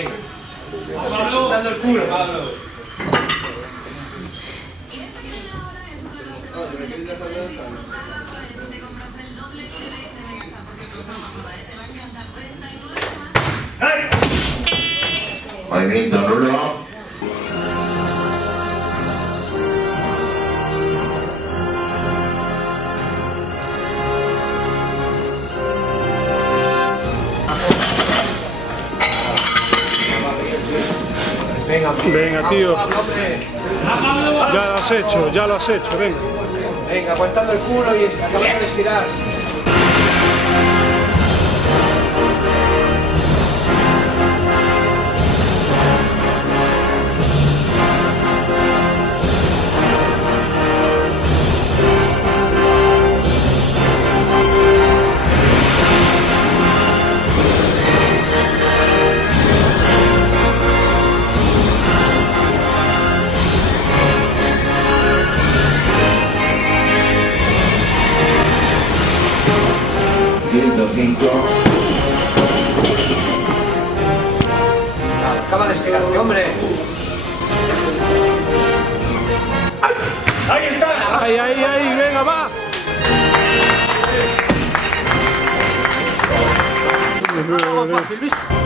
Venga. Dando el culo, Pablo. Movimiento nulo. Venga, Venga, tío. Pablo, hombre. Ya lo has hecho, venga. Venga, aguantando el culo y acabando de estirar. Acaba de estirarte, hombre. ¡Ahí está! Ahí, venga, va. Algo fácil, ¿viste?